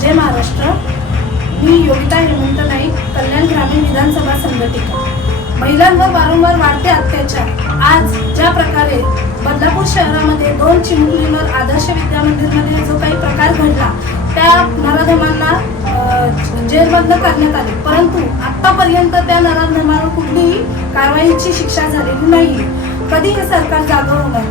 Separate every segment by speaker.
Speaker 1: जय महाराष्ट्र. मी योगिता हेमंत नाईक कल्याण ग्रामीण विधानसभा संघटिका. महिलांवर वारंवार वाढते अत्याचार. आज ज्या प्रकारे बदलापूर शहरामध्ये दोन चिमुकलींवर आदर्श विद्या मंदिरमध्ये जो काही प्रकार घडला त्या नराधमांना जेलबंद करण्यात आले. परंतु आतापर्यंत त्या नराधमांवर कुठलीही कारवाईची शिक्षा झालेली नाही कधी हे सरकार जागं होणार.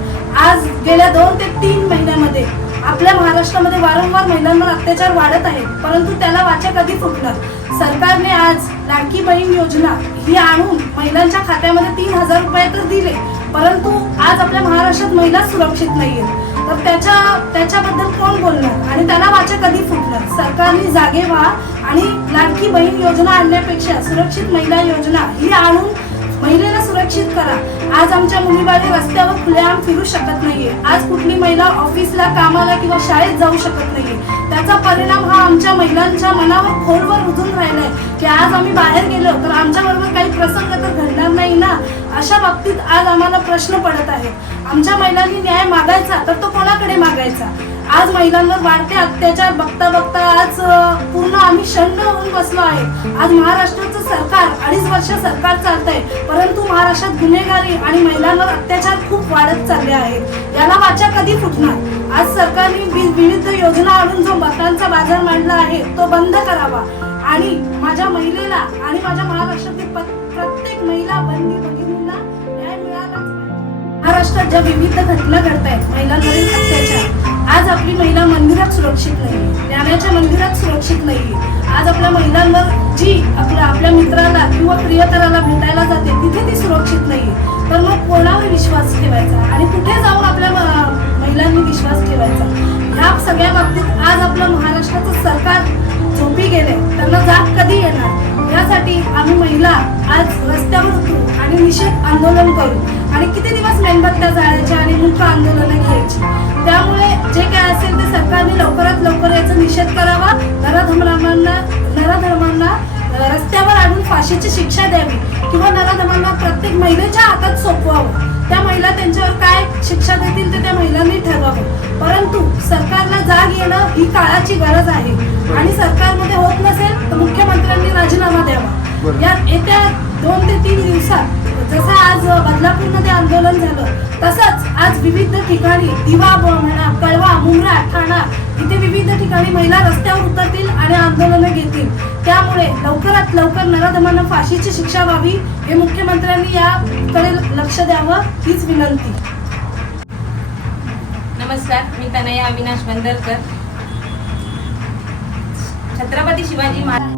Speaker 1: आज गेल्या दोन ते तीन महिन्यामध्ये आपल्या महाराष्ट्रामध्ये वारंवार महिलांवर अत्याचार वाढत आहेत परंतु त्याला वाचा कधी फुटणार? सरकारने आज लाडकी बहीण योजना ही आणून महिलांच्या खात्यामध्ये तीन हजार रुपये तर दिले परंतु आज आपल्या महाराष्ट्रात महिला सुरक्षित नाहीये तर त्याच्या त्याच्याबद्दल कोण बोलणार? आणि त्याला वाचा कधी फुटणार? सरकारने जागे व्हा आणि लाडकी बहीण योजना आणण्यापेक्षा सुरक्षित महिला योजना ही आणून सुरक्षित करा. आज आमच्या मुलीबाळी रस्त्यावर खुलेआम फिरू शकत नाहीये. आज कुठली महिला ऑफिसला कामाला किंवा शाळेत जाऊ शकत नाहीये. त्याचा परिणाम हा आमच्या महिलांच्या मनावर खोलवर रुजून राहिलाय की आज आम्ही बाहेर गेलो तर आमच्या बरोबर काही प्रसंग तर घडणार नाही ना? अशा बाबतीत आज आम्हाला प्रश्न पडत आहे आमच्या महिलांनी न्याय मागायचा तर तो कोणाकडे मागायचा? आज महिलांवर वाढते अत्याचार बघता बघता आज पूर्ण आम्ही शंड होऊन बसलो आहे. आज महाराष्ट्राचं सरकार अडीच वर्ष सरकार चालत आहे परंतु महाराष्ट्रात गुन्हेगारी आणि महिलांवर अत्याचार खूप वाढत चालले आहेत. याला वाचा कधी फुटणार? आज सरकारने वि- विविध योजना आणून जो मतांचा बाजार मांडला आहे तो बंद करावा. आणि माझ्या महिलेला आणि माझ्या महाराष्ट्रातील प्रत्येक महिला बंदी भगिनींना न्याय मिळालाच महाराष्ट्रात ज्या विविध घटना घडतायत महिलांवरील अत्याचार घरात सुरक्षित नाही ज्ञानाच्या मंदिरात सुरक्षित नाही आज आपल्या महिलांवर जी आपल्या आपल्या मित्राला किंवा प्रियतराला भेटायला जाते तिथे ती सुरक्षित नाही तर मग कोणावर विश्वास ठेवायचा? आणि कुठे जाऊन आपल्या महिलांनी विश्वास ठेवायचा? ह्या सगळ्या बाबतीत आज आपलं महाराष्ट्राचं सरकार झोपी गेले त्यांना जाग कधी येणार? यासाठी आम्ही महिला आज रस्त्यावर उतरू आणि निषेध आंदोलन करू. आणि किती दिवस मेणबत्त्या जाळ्याच्या आणि मुख आंदोलनं घेऊ? जे काय असेल ते सरकारने लवकरात लवकर याचा निषेध करावा. नराधमांना नराधमांना अ, रस्त्यावर आणून फाशीची शिक्षा द्यावी किंवा नराधमांना प्रत्येक महिलेच्या हातात सोपवावं. त्या महिला त्यांच्यावर काय शिक्षा देतील ते त्या महिलांनी ठरवावं. परंतु सरकारला जाग येणं ही काळाची गरज आहे. आणि सरकारमध्ये होत नसेल तर मुख्यमंत्र्यांनी राजीनामा द्यावा. या येत्या दोन ते तीन दिवसात जसं आज बदलापूरमध्ये आंदोलन झालं तसंच इथे विविध ठिकाणी महिला रस्त्यावर उतरतील आणि आंदोलनं घेतील. त्यामुळे लवकरात लवकर नराधमांना फाशीची शिक्षा व्हावी हे मुख्यमंत्र्यांनी याकडे लक्ष द्यावं हीच विनंती.
Speaker 2: नमस्कार मी तनया अविनाश बंदरकर. छत्रपती शिवाजी महाराज